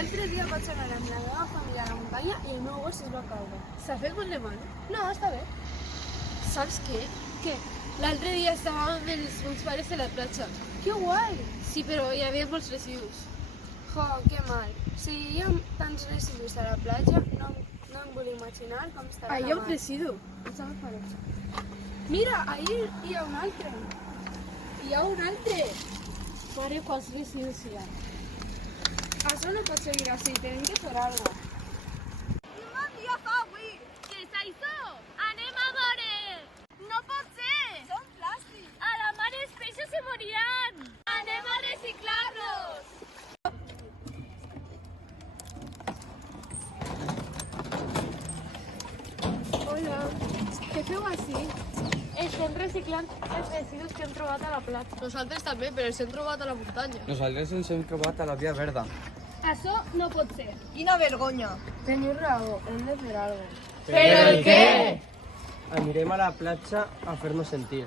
L'altre dia vaig anar amb la meva família a la muntanya i el meu gos es va caure. S'ha fet molt de mal? No, està bé. Saps què? Què? L'altre dia estàvem amb els meus pares a la platja. Que guai! Sí, però hi havia molts residus. Jo, que mal. Si hi ha tants residus a la platja, no em vull imaginar com estarà Allà la un mar. residu. Ens agafaré. Mira, ahir hi ha un altre. Hi ha un altre. Mare, quants residus hi ha? Això no pot seguir així, tenim que fer alguna cosa. Quin bon dia fa avui! Què és això? Anem a veure! No pot ser! Són plàstics. A la mar els peixos se moriran! Anem a reciclar-los! Hola. Què feu així? Estem reciclant els residus que hem trobat a la platja. Nosaltres també, però els hem trobat a la muntanya. Nosaltres ens hem trobat a la via verda. Això no pot ser. Quina vergonya! Teniu raó, hem de fer alguna cosa. Però el què? Anirem a la platja a fer-nos sentir.